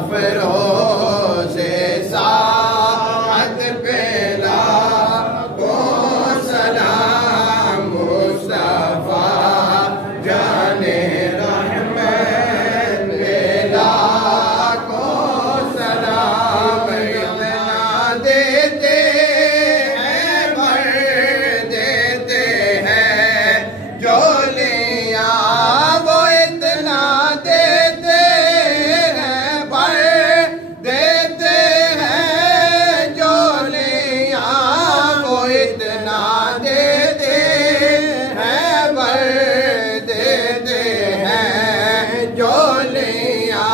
अफरोज़े साअत पे लाखों सलाम मुस्तफा जाने रहमत पे लाखों सलाम। इतना देते हैं भर देते हैं जो लिया वो इतना देते हैं भर देते हैं जो लिया वो इतना देते हैं भर देते हैं जो लिया।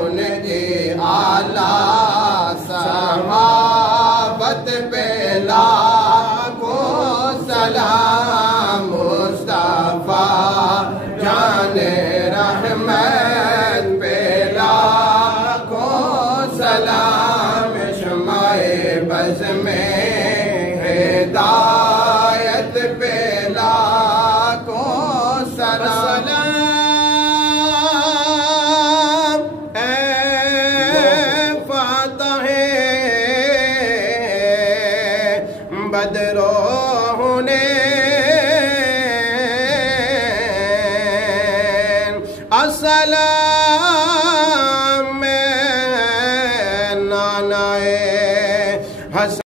उनकी आला सहाबत पे लाखों सलाम मुस्तफा जाने रहमत पे लाखों सलाम। शमाए बज़ में हिदायत पे लाखों सलाम। बदरों ने